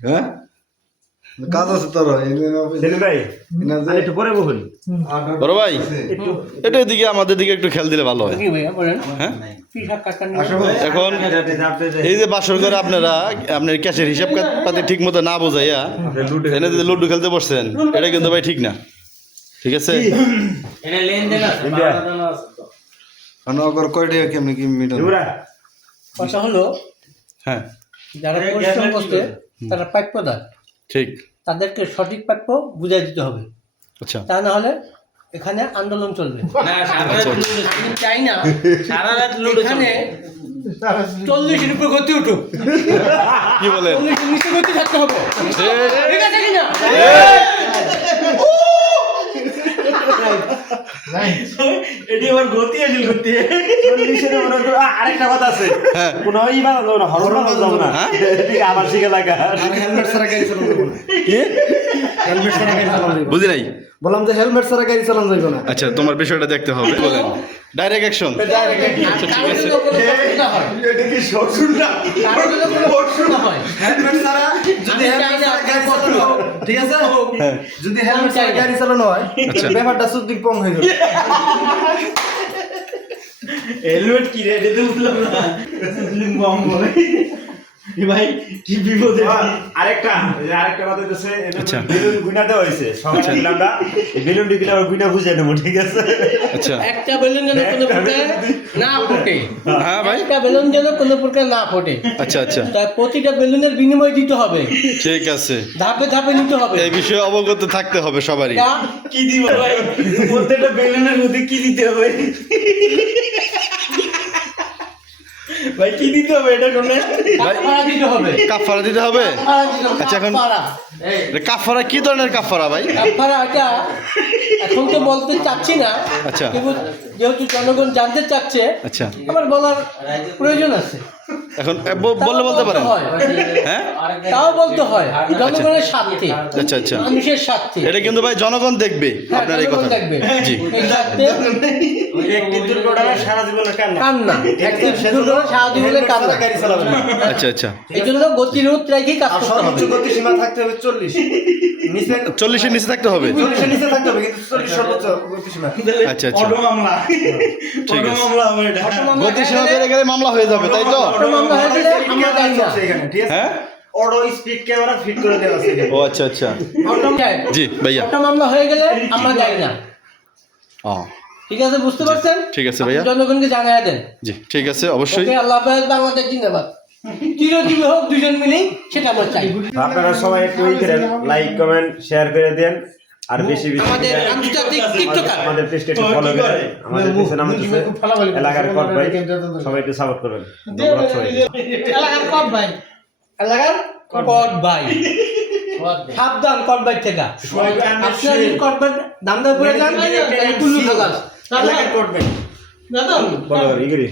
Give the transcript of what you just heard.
হ্যাঁ কাজ আছে তোর ভাই একটু পরে বলুন বড় ভাই এটা এদিকে আমাদের দিকে একটু খেয়াল দিলে ভালো হয়। হ্যাঁ এখন এই যে বাসর করে আপনারা আপনার ক্যাশের হিসাব পাতি ঠিক মতো না বোঝাইয়া এনে যদি লুডু খেলতে বসছেন এটা কিন্তু ভাই ঠিক না। ঠিক আছে কয়টা কেমনি কি মিটার কথা হলো হ্যাঁ যারা পরিশ্রম করছে তারা প্রাপ্য দেয়, ঠিক তাদেরকে সঠিক প্রাপ্য বুঝাই দিতে হবে। আচ্ছা তা না হলে এখানে আন্দোলন চলবে। আমি চাই না সারা রাত এখানে 40-এর উপর গতি উঠুক। কি বলেন 40-এর নিচে গতি থাকতে হবে, ঠিক আছে কিনা? এটি আবার গতি আসিল গতি আরেকটা কথা আছে কোনো ই বানাবো না হরন বানাবো না আবার শিখে লাগা হেলমেট ছাড়া গাড়ি চালানো যাবে না। কি হেলমেট ছাড়া গাড়ি চালানো যাবে বুঝি নাই বললাম যে হেলমেট ছাড়া গাড়ি চালানো যাবে না। আচ্ছা তোমার বিষয়টা দেখতে হবে বলেন ডাইরেক্ট অ্যাকশন এটা কি শর্টশুট না হেলমেট ছাড়া যদি হেলমেট ছাড়া গাড়ি চালানো হয়, ঠিক আছে যদি হেলমেট ছাড়া গাড়ি চালানো হয় ব্যাপারটা সুদিক পং হয়ে যাবে। হেলমেট কি রে এটা তো বুঝলাম না বম বলে ভাই কি বিপদ আরেকটা কথা হচ্ছে বেলুন গুনা দেওয়া হয়েছে সবাই আমরা বেলুন দিলে আবার গুনা বুঝে নেবো, ঠিক আছে? আচ্ছা একটা বেলুন যেন কোনো প্রকার না ফোটে। হ্যাঁ ভাই একটা বেলুন যেন কোনো প্রকার না ফোটে। আচ্ছা আচ্ছা তাই প্রতিটা বেলুনের বিনিময় দিতে হবে, ঠিক আছে ধাপে ধাপে নিতে হবে। এই বিষয়ে অবগত থাকতে হবে সবারই। কি দিব ভাই প্রত্যেকটা বেলুনের মধ্যে কি দিতে হবে ভাই কি দিতে হবে এটা শুনে কাফারা দিতে হবে। কাফারা দিতে হবে? আচ্ছা এখন কাফারা কি ধরনের কাফারা ভাই? কাফারা এটা এখন তো বলতে চাচ্ছি না, আচ্ছা কিন্তু যেহেতু জনগণ জানতে চাচ্ছে আচ্ছা আমার বলার প্রয়োজন আছে। এখন বললে বলতে পারেন? হ্যাঁ তাও বলতে হয় জনগণের স্বার্থে, আচ্ছা আচ্ছা মানুষের স্বার্থে। এটা কিন্তু ভাই জনগণ দেখবে আপনার এই কথা দেখবে জি এই স্বার্থে একটি দুর্ঘটনা সারা জীবনের কান্না, একটি দুর্ঘটনা সারা জীবনের কান্না। গাড়ি চালাবে না। আচ্ছা আচ্ছা এই জন্য গতিরোধ রেখেই কাজ করতে হবে। সর্বোচ্চ গতি সীমা থাকতে হবে 40, নিচে 40-এর নিচে থাকতে হবে। 40-এর নিচে থাকতে হবে, কিন্তু 40 সর্বোচ্চ গতি সীমা। আচ্ছা আচ্ছা অটো মামলা ঠিক আছে মামলা হবে এটা গতি সীমা বেড়ে গেলে মামলা হয়ে যাবে তাই তো? অটো মামলা হয়ে গেলে আমরা যাই না। এখানে ঠিক আছে হ্যাঁ অটো স্পিড ক্যামেরা ফিট করে দেওয়া আছে এখানে। ও আচ্ছা আচ্ছা অটো জি ভাইয়া অটো মামলা হয়ে গেলে আমরা যাই না, ও ঠিক আছে? বুঝতে পারছেন? ঠিক আছে ভাইয়া জনগণকে জানিয়ে দেন। জি ঠিক আছে অবশ্যই ওকে, আল্লাহ হাফেজ, বাংলাদেশ জিন্দাবাদ। চিরজীবী হোক দুজন মিলেই, সেটা আমরা চাই। আপনারা সবাই একটু লাইক কমেন্ট শেয়ার করে দেন আর বেশি বেশি আমাদের আন্তর্জাতিক টিকটকার আমাদের পেজটা একটু ফলো করে আমাদের পেছনে আমাদের এলাকার কট ভাই সবাই একটু সাপোর্ট করবেন। ধন্যবাদ সবাইকে। এলাকার কট ভাই, এলাকার কট ভাই সাবধান কট ভাই থেকে। আপনার যদি কট ভাই দামদার পড়ে যান তাহলে কুল্লু থাকাস এলাকার কোর্ট ভাই দাদা বলো ইগরি